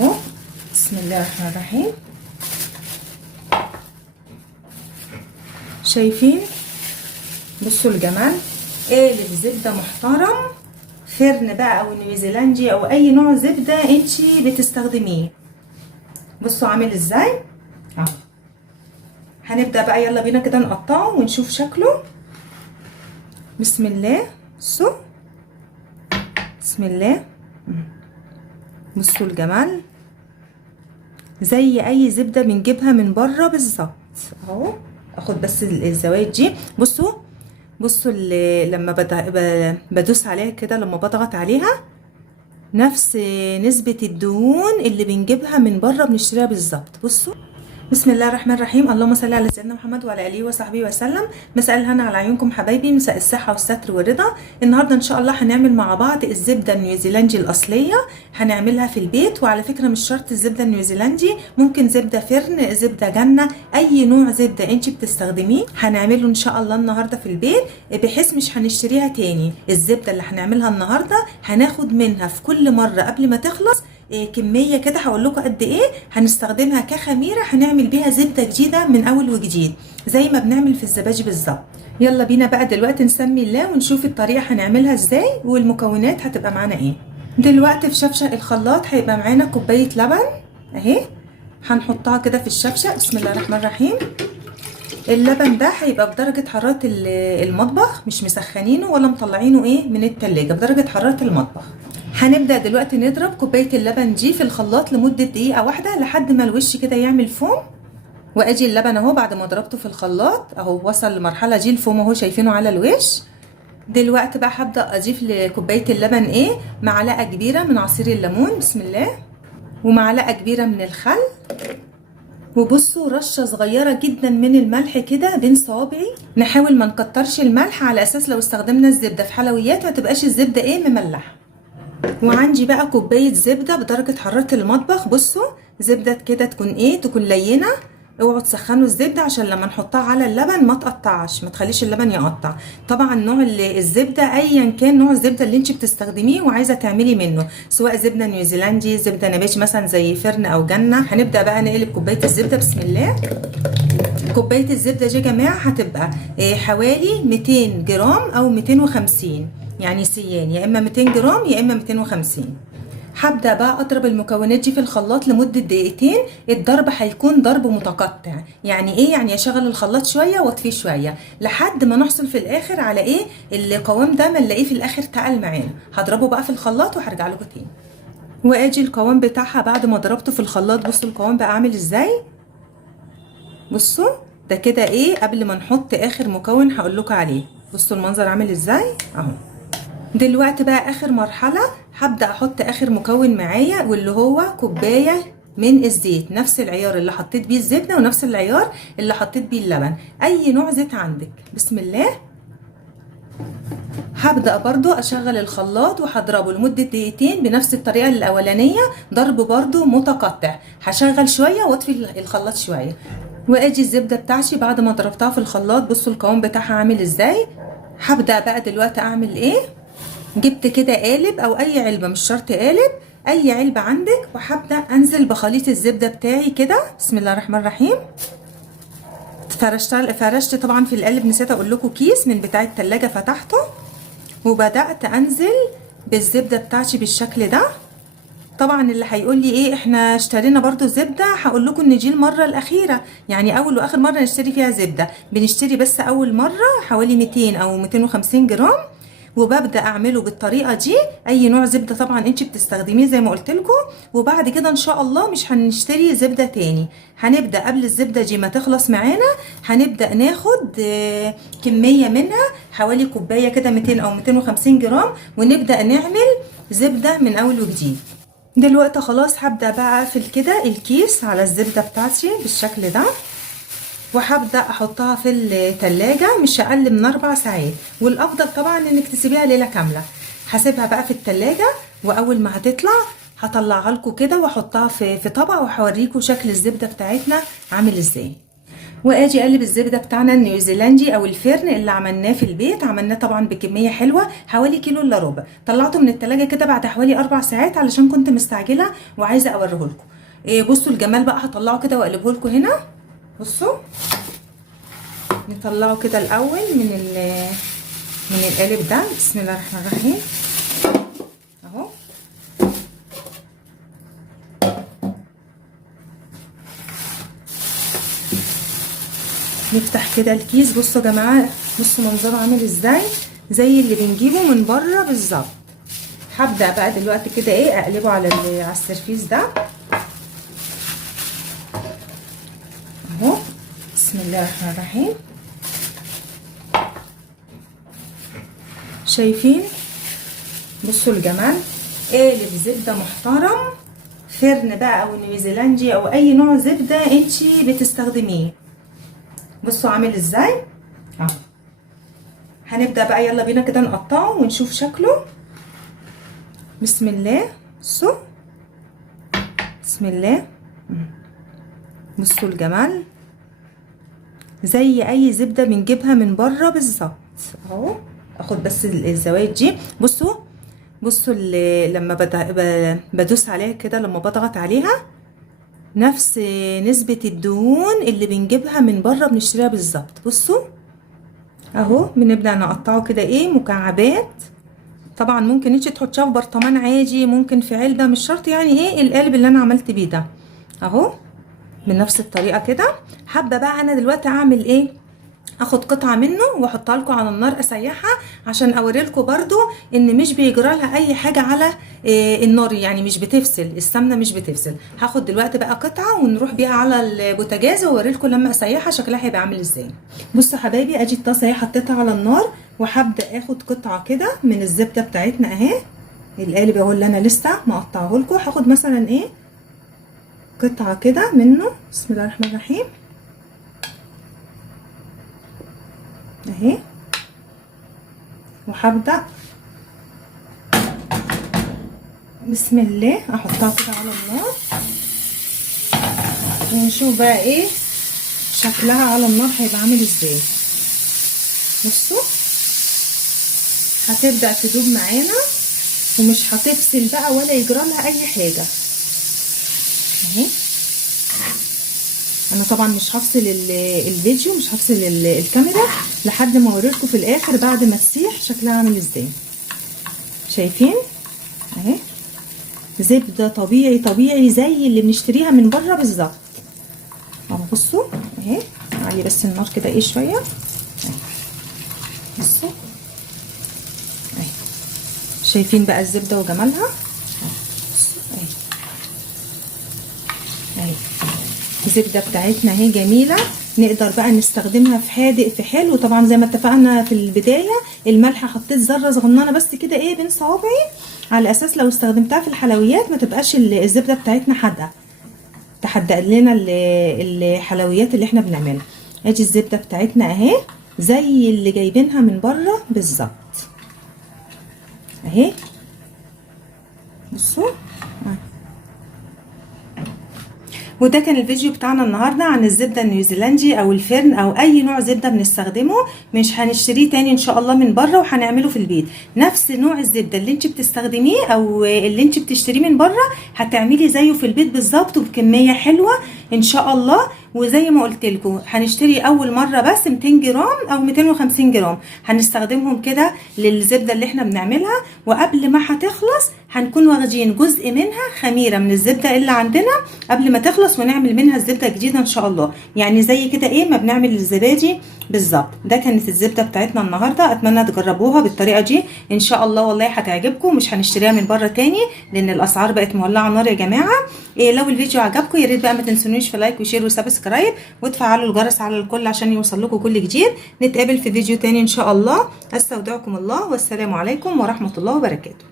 اهو. بسم الله الرحمن الرحيم. شايفين؟ بصوا الجمال. قالب زبده محترم، فرن بقى او نيوزيلندي او اي نوع زبده انتي بتستخدميه. بصوا عامل ازاي اهو. هنبدا بقى، يلا بينا كده نقطعه ونشوف شكله. بسم الله. بصوا، بسم الله. بصوا الجمال، زي اي زبده بنجيبها من بره بالظبط اهو. اخد بس الزوايد دي. بصوا بصوا لما بدوس عليها كده، لما بضغط عليها نفس نسبه الدهون اللي بنجيبها من بره بنشتريها بالظبط. بصوا. بسم الله الرحمن الرحيم. اللهم صل على سيدنا محمد وعلى اله وصحبه وسلم. مساء الهنا على عيونكم حبايبي، مساء الصحه والستر والرضا. النهارده ان شاء الله هنعمل مع بعض الزبده النيوزيلندي الاصليه. هنعملها في البيت، وعلى فكره مش شرط الزبده النيوزيلندي، ممكن زبده فرن، زبده جنه، اي نوع زبده انت بتستخدميه هنعمله ان شاء الله النهارده في البيت، بحيث مش هنشتريها تاني. الزبده اللي هنعملها النهارده هناخد منها في كل مره قبل ما تخلص كميه كده، هقول لكم قد ايه هنستخدمها كخميره، هنعمل بيها زبده جديده من اول وجديد زي ما بنعمل في الزبادي بالظبط. يلا بينا بقى دلوقتي نسمي الله ونشوف الطريقه هنعملها ازاي والمكونات هتبقى معانا ايه. دلوقتي في شفشق الخلاط هيبقى معانا كوبايه لبن اهي، هنحطها كده في الشفشق. بسم الله الرحمن الرحيم. اللبن ده هيبقى بدرجه حراره المطبخ، مش مسخنينه ولا مطلعينه ايه من التلاجة، بدرجه حراره المطبخ. هنبدأ دلوقتي نضرب كوباية اللبن دي في الخلاط لمدة دقيقة واحدة لحد ما الوش كده يعمل فوم. وادي اللبن اهو بعد ما ضربته في الخلاط اهو وصل لمرحلة دي الفوم اهو، شايفينه على الوش. دلوقتي بقى هبدأ اضيف لكوباية اللبن ايه، معلقة كبيرة من عصير الليمون بسم الله، ومعلقة كبيرة من الخل، وبصوا رشة صغيرة جدا من الملح كده بين صوابعي. نحاول ما نكترش الملح على اساس لو استخدمنا الزبدة في حلويات ما تبقاش الزبدة ايه مملحة. وعندي بقى كوبايه زبده بدرجه حراره المطبخ. بصوا زبده كده تكون ايه، تكون لينه. اوعوا تسخنوا الزبده عشان لما نحطها على اللبن ما تقطعش، ما تخليش اللبن يقطع. طبعا نوع الزبده ايا كان نوع الزبده اللي انت بتستخدميه وعايزه تعملي منه، سواء زبده نيوزيلندي، زبده نباتي مثلا زي فرن او جنه. هنبدا بقى نقلب كوبايه الزبده بسم الله. كوبايه الزبده دي يا جماعه هتبقى حوالي 200 جرام او 250، يعني سيان، يا اما 200 جرام يا اما 250. هبدا بقى اضرب المكونات دي في الخلاط لمده دقيقتين. الضرب هيكون ضرب متقطع، يعني ايه، يعني اشغل الخلاط شويه واطفيه شويه لحد ما نحصل في الاخر على ايه، القوام ده ما نلاقيه في الاخر تقل معانا. هضربه بقى في الخلاط وهرجع لكم تاني. واجي القوام بتاعها بعد ما ضربته في الخلاط. بصوا القوام بقى عامل ازاي. بصوا ده كده ايه قبل ما نحط اخر مكون هقول لكم عليه. بصوا المنظر عامل ازاي اهو. دلوقتي بقى اخر مرحله هبدا احط اخر مكون معايا، واللي هو كوبايه من الزيت، نفس العيار اللي حطيت بيه الزبده ونفس العيار اللي حطيت بيه اللبن، اي نوع زيت عندك. بسم الله. هبدا برضو اشغل الخلاط وهضربه لمده دقيقتين بنفس الطريقه الاولانيه، ضرب برضو متقطع. هشغل شويه واطفي الخلاط شويه. وادي الزبده بتاعتي بعد ما ضربتها في الخلاط. بصوا القوام بتاعها عامل ازاي. هبدا بقى دلوقتي اعمل ايه، جبت كده قالب او اي علبه، مش شرط قالب، اي علبه عندك، وهبدا انزل بخليط الزبده بتاعي كده. بسم الله الرحمن الرحيم. فرشت طبعا في القالب، نسيت اقول لكم كيس من بتاع التلاجة فتحته، وبدات انزل بالزبده بتاعتي بالشكل ده. طبعا اللي هيقول لي ايه احنا اشترينا برضو زبده، هقول لكم ان دي المره الاخيره، يعني اول واخر مره نشتري فيها زبده، بنشتري بس اول مره حوالي 200 او 250 جرام، وببدا اعمله بالطريقه دي. اي نوع زبده طبعا انت بتستخدميه زي ما قلت لكم. وبعد كده ان شاء الله مش هنشتري زبده تاني، هنبدا قبل الزبده دي ما تخلص معانا هنبدا ناخد كميه منها حوالي كوبايه كده 200 او 250 جرام، ونبدا نعمل زبده من اول وجديد. دلوقتي خلاص هبدا بقى اقفل كده الكيس على الزبده بتاعتي بالشكل ده، وهبدا احطها في التلاجة مش اقل من 4 ساعات، والافضل طبعا انك تسيبيها ليله كامله. هسيبها بقى في التلاجة، واول ما هتطلع هطلعها لكم كده واحطها في طبق، وهوريكم شكل الزبده بتاعتنا عامل ازاي. واجي اقلب الزبده بتاعنا النيوزيلندي او الفرن اللي عملناه في البيت. عملناه طبعا بكميه حلوه حوالي كيلو الا ربع. طلعته من التلاجة كده بعد حوالي 4 ساعات علشان كنت مستعجله وعايزه اوريه لكم. بصوا الجمال بقى. هطلعه كده واقلبه لكم هنا. بصوا نطلعه كده الاول من القالب ده. بسم الله الرحمن الرحيم اهو. نفتح كده الكيس. بصوا يا جماعه، بصوا منظره عامل ازاي، زي اللي بنجيبه من بره بالظبط. هبدا بقى دلوقتي كده اقلبه على السرفيس ده اهو. بسم الله الرحمن الرحيم. شايفين؟ بصوا الجمال. قالب زبده محترم، فرن بقى او نيوزيلندي او اي نوع زبده انتي بتستخدميه. بصوا عامل ازاي اهو. هنبدا بقى، يلا بينا كده نقطعه ونشوف شكله. بسم الله. بصوا بسم الله. بصوا الجمال، زي اي زبده بنجيبها من بره بالظبط اهو. اخد بس الزوايد دي. بصوا لما بدوس عليها كده، لما بضغط عليها نفس نسبة الدهون اللي بنجيبها من بره بنشتريها بالظبط. بصوا اهو. بنبدأ نقطعه كده مكعبات. طبعا ممكن انتي تحطيها في برطمان عادي، ممكن في علبة، مش شرط يعني القالب اللي انا عملت بيه ده اهو بنفس الطريقة كده. حابة بقى انا دلوقتي اعمل اخد قطعه منه واحطها لكم على النار اسيحها عشان اوريلكم برضو ان مش بيجرى لها اي حاجه على النار، يعني مش بتفصل السمنه، مش بتفصل. هاخد دلوقتي بقى قطعه ونروح بيها على البوتاجاز واوريلكم لما اسيحها شكلها هيبقى عامل ازاي. بصوا يا حبايبي، ادي الطاسه اهي حطيتها على النار وهبدا اخد قطعه كده من الزبده بتاعتنا اهي. القالب اهو اللي انا لسه مقطعه لكم. هاخد مثلا قطعه كده منه. بسم الله الرحمن الرحيم اهي. وهبدا بسم الله احطها كده على النار ونشوف بقى شكلها على النار هيبقى عامل ازاي. بصوا هتبدا تدوب معانا ومش هتفصل بقى ولا يجرى لها اي حاجه اهي. انا طبعا مش هفصل الفيديو، مش هفصل الكاميرا لحد ما اوريلكم في الاخر بعد ما تسيح شكلها عامل ازاي. شايفين اهي؟ زبده طبيعي زي اللي بنشتريها من بره بالظبط اهو. بصوا اهي. علي بس النار كده شويه اهي. بصوا اهي. شايفين بقى الزبده وجمالها اهي. اهي الزبده بتاعتنا اهي جميله. نقدر بقى نستخدمها في حادق في حلو. طبعا زي ما اتفقنا في البدايه الملح حطيت ذره صغننه بس كده بين صوابعي، على اساس لو استخدمتها في الحلويات ما تبقاش الزبده بتاعتنا حادقه، تحدق لنا الحلويات اللي احنا بنعملها. ادي الزبده بتاعتنا اهي زي اللي جايبينها من بره بالظبط اهي. بصوا وده كان الفيديو بتاعنا النهارده عن الزبده النيوزيلندي او الفرن او اي نوع زبده بنستخدمه. مش هنشتريه تاني ان شاء الله من بره وهنعمله في البيت. نفس نوع الزبده اللي انت بتستخدميه او اللي انت بتشتريه من بره هتعملي زيه في البيت بالظبط وبكميه حلوه ان شاء الله. وزي ما قلت لكم هنشتري اول مره بس 200 جرام او 250 جرام هنستخدمهم كده للزبده اللي احنا بنعملها، وقبل ما هتخلص هنكون واخدين جزء منها خميره من الزبده اللي عندنا قبل ما تخلص ونعمل منها الزبده الجديده ان شاء الله. يعني زي كده ما بنعمل الزبادي بالظبط. ده كانت الزبده بتاعتنا النهارده. اتمنى تجربوها بالطريقه دي ان شاء الله، والله هتعجبكم. مش هنشتريها من بره تاني لان الاسعار بقت مولعه نار يا جماعه. لو الفيديو عجبكم يا ريت بقى ما تنسونيش في لايك وشير وسبسكرايب وتفعلوا الجرس على الكل عشان يوصل لكم كل جديد. نتقابل في فيديو تاني ان شاء الله. استودعكم الله والسلام عليكم ورحمه الله وبركاته.